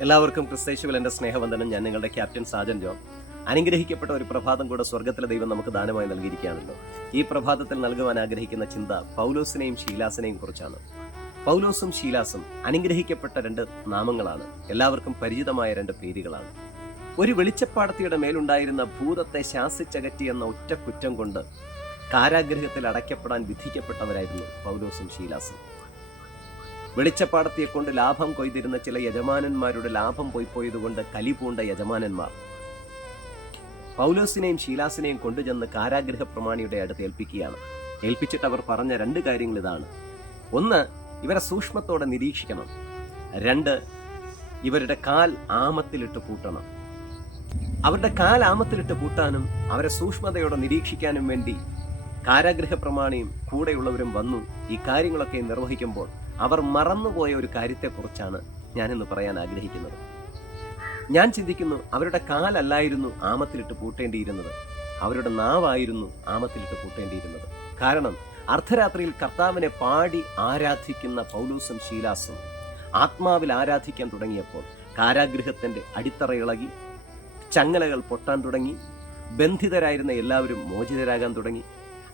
എല്ലാവർക്കും ക്രിസ്തേശുവിൽ എന്റെ സ്നേഹവന്ദനം. ഞാൻ നിങ്ങളുടെ ക്യാപ്റ്റൻ സാജൻ ജോൺ. അനുഗ്രഹിക്കപ്പെട്ട ഒരു പ്രഭാതം കൂടെ സ്വർഗത്തിലെ ദൈവം നമുക്ക് ദാനമായി നൽകിയിരിക്കുകയാണല്ലോ. ഈ പ്രഭാതത്തിൽ നൽകുവാൻ ആഗ്രഹിക്കുന്ന ചിന്ത പൗലോസിനെയും ഷീലാസിനെയും കുറിച്ചാണ്. പൗലോസും ഷീലാസും അനുഗ്രഹിക്കപ്പെട്ട രണ്ട് നാമങ്ങളാണ്. എല്ലാവർക്കും പരിചിതമായ രണ്ട് പേരുകളാണ്. ഒരു വെളിച്ചപ്പാടത്തിയുടെ മേലുണ്ടായിരുന്ന ഭൂതത്തെ ശാസിച്ചകറ്റി എന്ന ഒറ്റ കുറ്റം കൊണ്ട് കാരാഗ്രഹത്തിൽ അടയ്ക്കപ്പെടാൻ വിധിക്കപ്പെട്ടവരായിരുന്നു പൗലോസും ഷീലാസും വെളിച്ചപ്പാടത്തിയെ കൊണ്ട് ലാഭം കൊയ്തിരുന്ന ചില യജമാനന്മാരുടെ ലാഭം പോയി പോയതുകൊണ്ട് കലി യജമാനന്മാർ. പൗലോസിനെയും ശീലാസിനെയും കൊണ്ടുചെന്ന് കാരാഗ്രഹ പ്രമാണിയുടെ അടുത്ത് ഏൽപ്പിക്കുകയാണ്. ഏൽപ്പിച്ചിട്ട് അവർ പറഞ്ഞ രണ്ട് കാര്യങ്ങൾ ഇതാണ്. ഒന്ന് ഇവരെ സൂക്ഷ്മത്തോടെ നിരീക്ഷിക്കണം. രണ്ട് ഇവരുടെ കാൽ ആമത്തിലിട്ട് പൂട്ടണം. അവരുടെ കാൽ ആമത്തിലിട്ട് പൂട്ടാനും അവരെ സൂക്ഷ്മതയോടെ നിരീക്ഷിക്കാനും വേണ്ടി കാരാഗ്രഹ പ്രമാണിയും കൂടെയുള്ളവരും വന്നു ഈ കാര്യങ്ങളൊക്കെ നിർവഹിക്കുമ്പോൾ അവർ മറന്നുപോയ ഒരു കാര്യത്തെക്കുറിച്ചാണ് ഞാനിന്ന് പറയാൻ ആഗ്രഹിക്കുന്നത്. ഞാൻ ചിന്തിക്കുന്നു അവരുടെ കാലല്ലായിരുന്നു ആമത്തിലിട്ട് പൂട്ടേണ്ടിയിരുന്നത്. അവരുടെ നാവായിരുന്നു ആമത്തിലിട്ട് പൂട്ടേണ്ടിയിരുന്നത്. കാരണം അർദ്ധരാത്രിയിൽ കർത്താവിനെ പാടി ആരാധിക്കുന്ന പൗലൂസും ശീലാസും ആത്മാവിൽ ആരാധിക്കാൻ തുടങ്ങിയപ്പോൾ കാരാഗൃഹത്തിന്റെ അടിത്തറ ഇളകി ചങ്ങലകൾ പൊട്ടാൻ തുടങ്ങി ബന്ധിതരായിരുന്ന എല്ലാവരും മോചിതരാകാൻ തുടങ്ങി.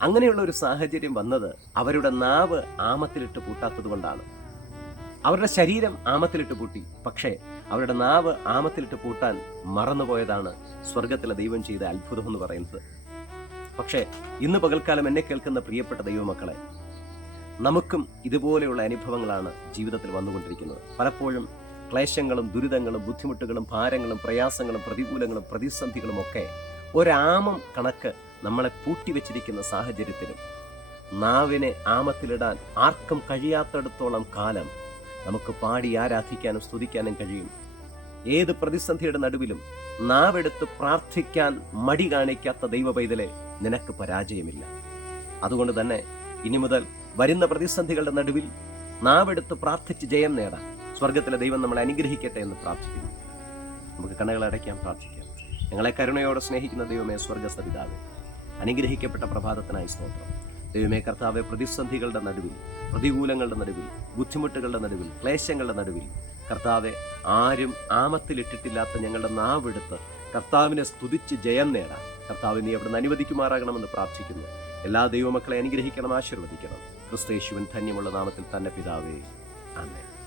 അങ്ങനെയുള്ള ഒരു സാഹചര്യം വന്നത് അവരുടെ നാവ് ആമത്തിലിട്ട് പൂട്ടാത്തത് കൊണ്ടാണ്. അവരുടെ ശരീരം ആമത്തിലിട്ട് പൂട്ടി. പക്ഷേ അവരുടെ നാവ് ആമത്തിലിട്ട് പൂട്ടാൻ മറന്നുപോയതാണ് സ്വർഗത്തിലെ ദൈവം ചെയ്ത അത്ഭുതം എന്ന് പറയുന്നത്. പക്ഷേ ഇന്ന് പകൽക്കാലം എന്നെ കേൾക്കുന്ന പ്രിയപ്പെട്ട ദൈവമക്കളെ നമുക്കും ഇതുപോലെയുള്ള അനുഭവങ്ങളാണ് ജീവിതത്തിൽ വന്നുകൊണ്ടിരിക്കുന്നത്. പലപ്പോഴും ക്ലേശങ്ങളും ദുരിതങ്ങളും ബുദ്ധിമുട്ടുകളും ഭാരങ്ങളും പ്രയാസങ്ങളും പ്രതികൂലങ്ങളും പ്രതിസന്ധികളും ഒക്കെ ഒരാമം കണക്ക് നമ്മളെ പൂട്ടിവെച്ചിരിക്കുന്ന സാഹചര്യത്തിലും നാവിനെ ആമത്തിലിടാൻ ആർക്കും കഴിയാത്തടത്തോളം കാലം നമുക്ക് പാടി ആരാധിക്കാനും സ്തുതിക്കാനും കഴിയും. ഏത് പ്രതിസന്ധിയുടെ നടുവിലും നാവെടുത്ത് പ്രാർത്ഥിക്കാൻ മടി കാണിക്കാത്ത ദൈവ പൈതലെ നിനക്ക് പരാജയമില്ല. അതുകൊണ്ട് തന്നെ ഇനി മുതൽ വരുന്ന പ്രതിസന്ധികളുടെ നടുവിൽ നാവെടുത്ത് പ്രാർത്ഥിച്ച് ജയം നേടാം സ്വർഗത്തിലെ ദൈവം നമ്മളെ അനുഗ്രഹിക്കട്ടെ എന്ന് പ്രാർത്ഥിക്കുന്നു. നമുക്ക് കണ്ണുകൾ അടയ്ക്കാൻ പ്രാർത്ഥിക്കാം. ഞങ്ങളെ കരുണയോടെ സ്നേഹിക്കുന്ന ദൈവമേ സ്വർഗസ്ഥ അനുഗ്രഹിക്കപ്പെട്ട പ്രഭാതത്തിനായി സ്തോത്രം. ദൈവമേ കർത്താവെ പ്രതിസന്ധികളുടെ നടുവിൽ പ്രതികൂലങ്ങളുടെ നടുവിൽ ബുദ്ധിമുട്ടുകളുടെ നടുവിൽ ക്ലേശങ്ങളുടെ നടുവിൽ കർത്താവെ ആരും ആമത്തിലിട്ടിട്ടില്ലാത്ത ഞങ്ങളുടെ നാവെടുത്ത് കർത്താവിനെ സ്തുതിച്ച് ജയം നേടാം കർത്താവ് നീ നിന്ന് അനുവദിക്കുമാറാകണമെന്ന് പ്രാർത്ഥിക്കുന്നു. എല്ലാ ദൈവമക്കളെ അനുഗ്രഹിക്കണം ആശീർവദിക്കണം. ക്രിസ്തേശുവൻ ധന്യമുള്ള നാമത്തിൽ തന്നെ പിതാവേ ആമേൻ.